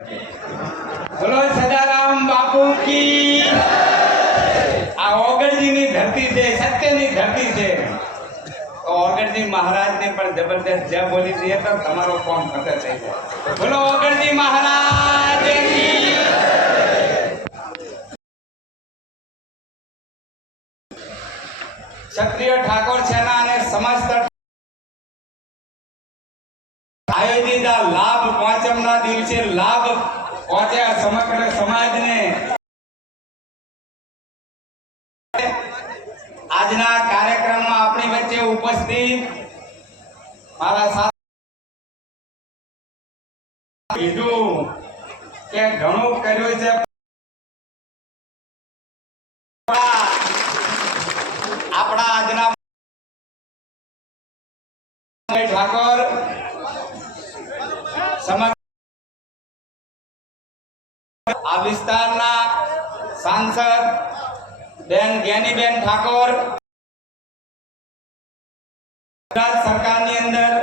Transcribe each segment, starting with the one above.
बोलो सदाराम बापू की। आ ओगळजी ની ધરતી છે, સત્યની ધરતી છે। તો ઓગળજી મહારાજ ને પણ જબરદસ્ત જય બોલી દઈએ તો તમારો કોમ ફતે થઈ જાય। બોલો ઓગળજી મહારાજ કી। ક્ષત્રિય ઠાકોર સેના અને સમસ્ત આયોજિત આ લાભ પાંચમના દિવસે લાભ પહોંચ્યા સમગ્ર સમાજને। આજના કાર્યક્રમમાં આપણી વચ્ચે ઉપસ્થિત મારા સાથે કીધું કે ઘણું કર્યું છે, આપણા આજના ઠાકોર સમગ્ર આ વિસ્તારના સાંસદ બેન જ્ઞાનીબેન ઠાકોર, ગુજરાત સરકારની અંદર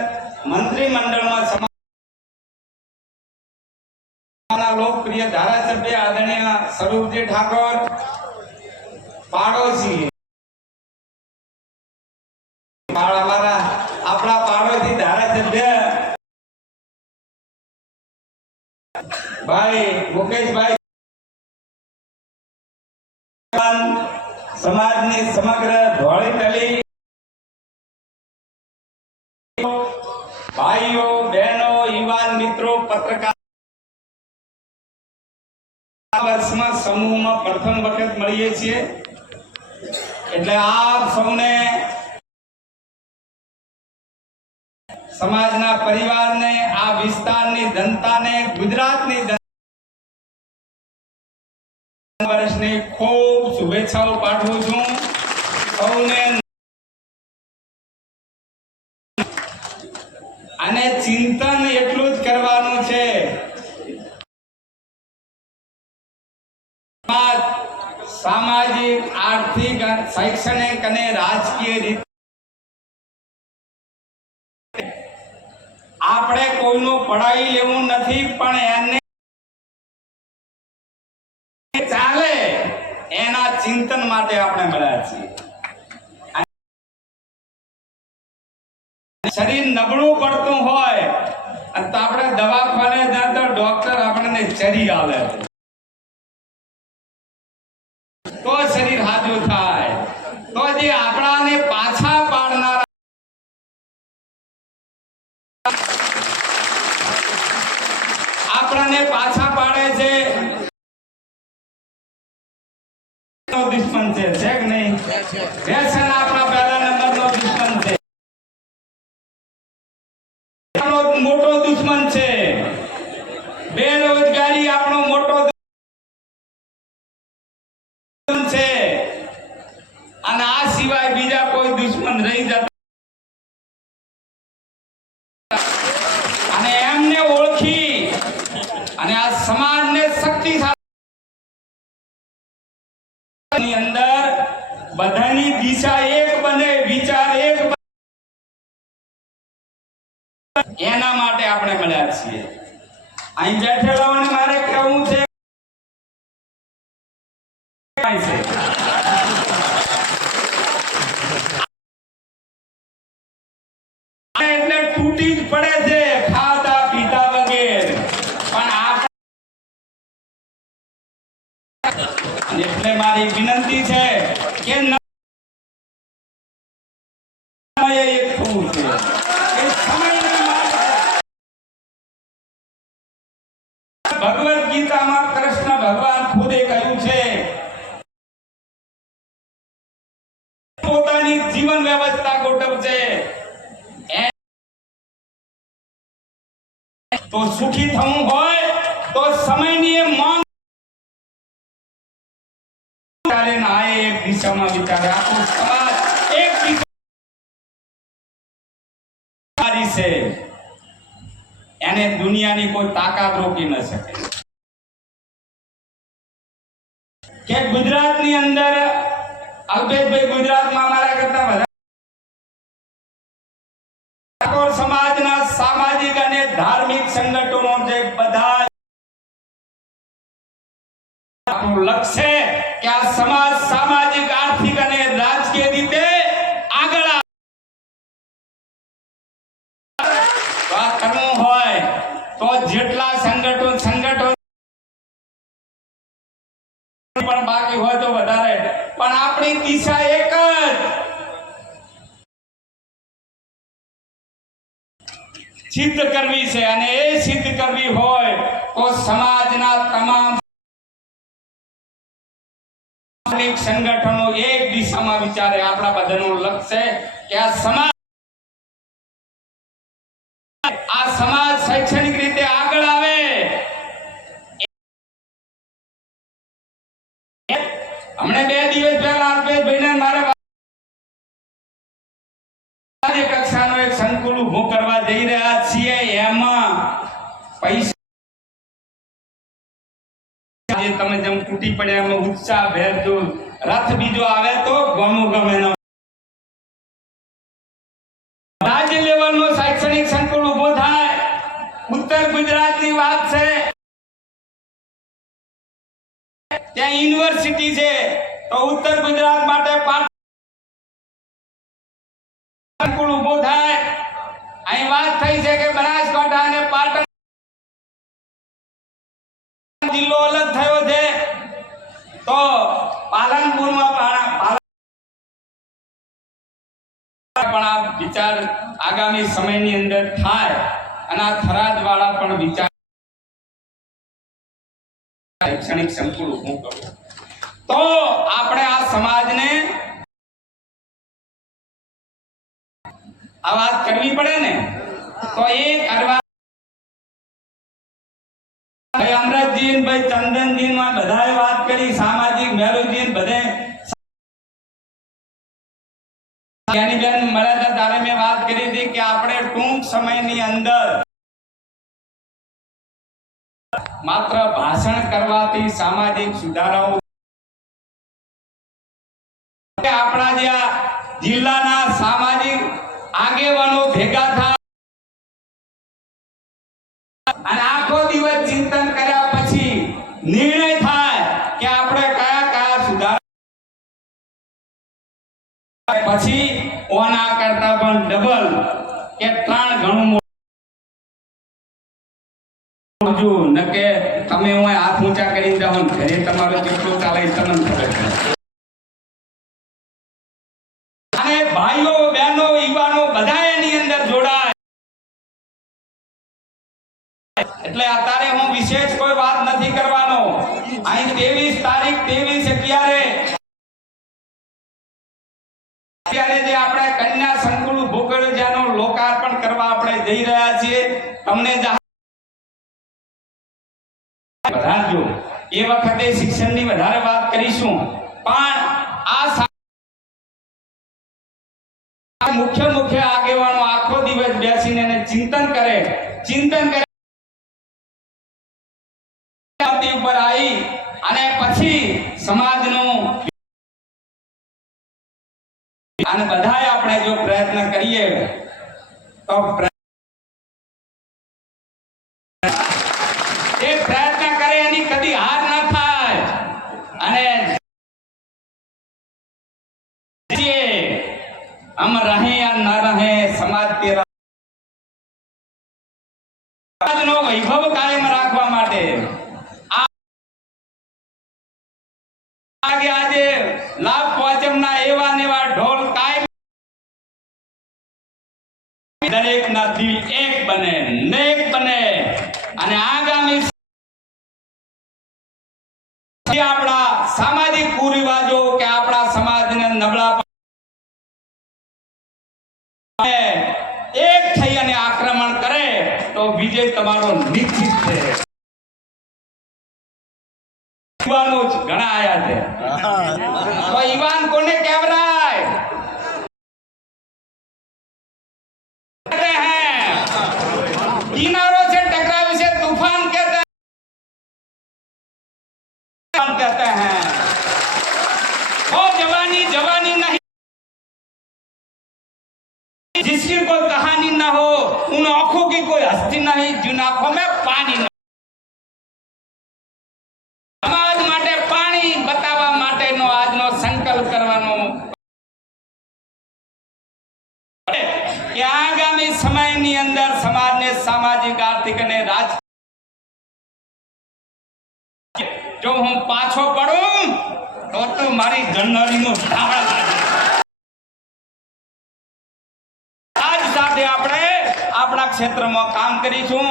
મંત્રીમંડળમાં સમાજના લોકપ્રિય ધારાસભ્ય આદરણીય સ્વરૂપજી ઠાકોર, પાડોશી આપણા પાડોશી ધારાસભ્ય ભાઈ મુકેશભાઈ, સમાજની સમગ્ર ધોળી તલી ભાઈઓ બહેનો યુવાન મિત્રો પત્રકાર વર્ષમાં સમૂહમાં પ્રથમ વખત મળીએ છીએ, એટલે આપ સૌને સમાજના પરિવારને આ વિસ્તારની જનતાને ગુજરાતની વર્ષની ખૂબ શુભેચ્છાઓ પાઠવું છું। સૌને અને ચિંતન એટલું જ કરવાનું છે, સામાજિક આર્થિક શૈક્ષણિક અને રાજકીય રીતે આપણે કોઈનું પડાવી લેવું નથી, પણ એને ચાલે એના ચિંતન માટે આપણે મળ્યા છીએ। શરીર નબળું પડતું હોય તો આપણે દવાખાને જાય તો ડોક્ટર આપણને ચરી આવે તો શરીર હાજુ થાય। તો જે આપણાને પાછા પાડનારા આપણને પાછા પાડે છે દુશ્મન છે કે નહીં? વ્યસન આપણા પહેલા નંબરનો દુશ્મન છે, મોટો દુશ્મન છે। બેરોજગારી આપણો મોટો દુશ્મન છે, અને આ સિવાય બીજા કોઈ દુશ્મન રહી જતા અને એમને ઓળખી અને આ સમાજને શક્તિશાળી અંદર બધાની દિશા એક બને, વિચાર એક બને, એના માટે આપણે મળ્યા છીએ। અહીં બેઠેલાઓને મારે કહેવું છે એટલે તૂટી જ પડે છે ખાતા પીતા વગેરે, પણ એટલે મારી વિનંતી છે કે એક થવું છે। ભગવદ ગીતામાં કૃષ્ણ ભગવાન ખુદે કહ્યું છે પોતાની જીવન વ્યવસ્થા ગોઠવશે તો સુખી થવું હોય તો સમયની માંગ એક દિશામાં વિચારે, આખો સમાજ એક દિશા છે, એને દુનિયાની કોઈ તાકાત રોકી ન શકે। કે ગુજરાતની અંદર અલ્પેશભાઈ ગુજરાતમાં અમારા કરતા બધા ઠાકોર સમાજના સામાજિક અને ધાર્મિક સંગઠનો જે બધા આપણું લક્ષ્ય કે આ સમાજ સામાજિક આર્થિક અને રાજકીય રીતે આગળ આવે કરવું હોય તો જેટલા સંગઠન પણ બાકી હોય તો વધારે, પણ આપણી દિશા એક જ સિદ્ધ કરવી છે અને એ સિદ્ધ કરવી હોય તો સમાજના તમામ સંગઠનો એક દિશામાં વિચારે. આપણા બધાનું લક્ષ્ય કે આ સમાજ શૈક્ષણિક રીતે આગળ આવે. હમણાં 2 દિવસ પહેલા અલ્પેશભાઈને મારે કક્ષાનો એક સંકુલ ઉભું કરવા જઈ રહ્યા છીએ. એમાં પૈસા જે તમે જેમ તૂટી પડ્યા એમાં ઉત્સાહ ભેર જો રથ બીજો આવે તો ગમે ન. રાજ્ય લેવલનો શૈક્ષણિક સંકુલ ઉભો થાય. ઉત્તર ગુજરાતની વાત છે, ત્યાં યુનિવર્સિટી છે તો ઉત્તર ગુજરાત માટે સંકુલ ઉભો થાય. અહીં વાત થઈ છે કે બનાસકાંઠા અને પાટણ જિલ્લો અલગ થયો છે તો પાલનપુરમાં પણ આ વિચાર આગામી સમયની અંદર થાય અને આ થરાદ વાળા પણ વિચાર શૈક્ષણિક સંકુલ ઊભું કરવું. તો આપણે આ સમાજને આ વાત કરવી પડે ને, તો એ કરવા ભાઈ અમરતજી ભાઈ ચંદનજી માં બધાએ વાત કરી, સામાજિક મેરુજી બધે જ્ઞાનીબેન મળ્યા હતા ત્યારે મેં વાત કરી હતી કે આપણે ટૂંક સમયની અંદર માત્ર ભાષણ કરવાથી સામાજિક સુધારાઓ આપણા જે જિલ્લાના સામાજિક આગેવાનો ભેગા થાય અને આખો દિવસ ચિંતન કર્યા પછી નિર્ણય થાય કે આપણે કયા સુધારા પછી ઓના કરતા પણ ડબલ કે 3 ગણું મોટું ન કે તમે હું હાથ ઊંચા કરી જાઓ ઘરે તમારું કેટલું ચાલે તમને ખબર છે. અને ભાઈઓ બહેનો યુવાનો બધા એની અંદર જોડાય. એટલે અત્યારે હું વિશેષ કોઈ વાત નથી કરવાનો. અહીં 23 તારીખ 23/11 જે આપણે કન્યા સંકુલ ઉભું કર્યું જેનું લોકાર્પણ કરવા આપણે જઈ રહ્યા છીએ. તમને વધારજો. એ વખતે શિક્ષણની વધારે વાત કરીશું, પણ આ મુખ્ય આગેવાનો આખો દિવસ બેસીને ચિંતન કરે ઉપર આવી અને પછી સમાજનું અને બધાએ આપણે જો પ્રયત્ન કરીએ તો પ્રયત્ન કરે એની કદી હાર ના થાય. અને हम रहे या न रहे समाज तेरा સમાજનો વૈભવ કાયમ રાખવા માટે આજે લાભ પાંચમના એવા નેવા ઢોલ કાયમ દરેકના દિલ એક બને, નેક બને અને આગામી આપણા સામાજિક કુરિવાજો કે આપણા સમાજને નબળા એક થઈ અને આક્રમણ કરે તો વિજય તમારો નિશ્ચિત છે. યુવાનો ઘણા આયા છે તો યુવાન કોને કહેવાય? किनारों से टकराव से तूफान कहते हैं. वो जवानी नहीं, जिसकी कोई कहानी ना हो, उन आंखों की कोई हस्ती नहीं जिन आंखों में पानी न. समाज માટે ચાલુ કરવાનું કે આગામી સમયની અંદર સમાજને સામાજિક આર્થિક અને રાજકીય જો હું પાછો પડું તો મારી ગણનરીનું ઢાળ લાગે. આજ સાથે આપણે આપણા ક્ષેત્રમાં કામ કરીશું.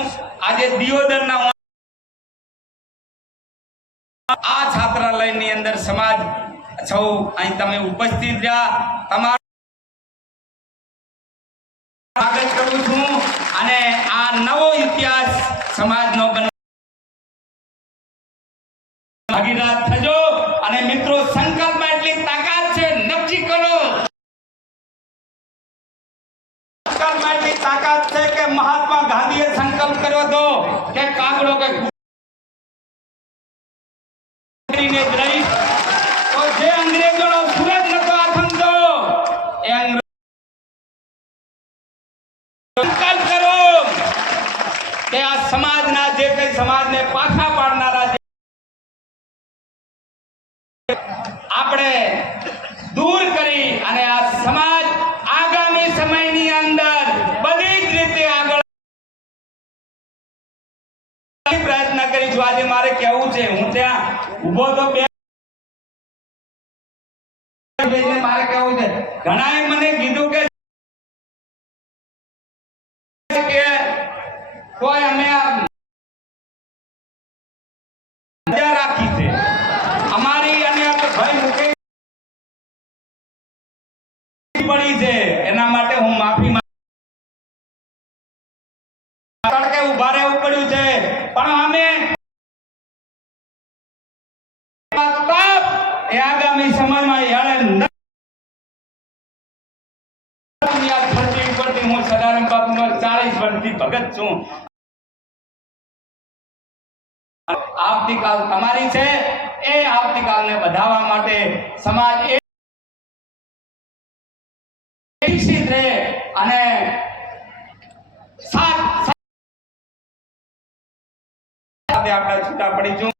આજે દિયોદરના આ છાત્રાલયની અંદર સમાજ સૌ અહીં તમે ઉપસ્થિત રહ્યા, તમારું સ્વાગત કરું છું અને આ નવો ઇતિહાસ સમાજનો ભાગીદાર થજો. અને મિત્રો, સંકલ્પમાં એટલી તાકાત છે, નક્કી કરો. સંકલ્પમાં એટલી તાકાત છે કે મહાત્મા ગાંધીએ સંકલ્પ કર્યો હતો કે કાગડો કે તો જે અંગ્રેજોનો સુરત નતો આથમતો એ સંકલ્પ કરો કે આ સમાજના જે કઈ સમાજને પાછા પાડનારા આપણે દૂર કરી અને આ સમાજ આગામી સમયની અંદર બધી જ રીતે આગળ પ્રયત્ન કરીશું. આજે મારે કહેવું છે, હું ત્યાં ઉભો તો મારે કહેવું છે, ઘણાએ મને કીધું કે કોઈ અમે રાખી છે અમારી અને ભાઈ મૂકી પડી છે, એના માટે હું માફી તડકે ઉભા રહેવું પડ્યું છે. પણ અમે આગામી સમયમાં હું સદારામ બાપુનો 40 વર્ષથી ભગત છું. આવતીકાલ તમારી છે, એ આવતીકાલને વધારવા માટે સમાજ વિકસિત રહે અને સાથે આપણે છૂટા પડીશું.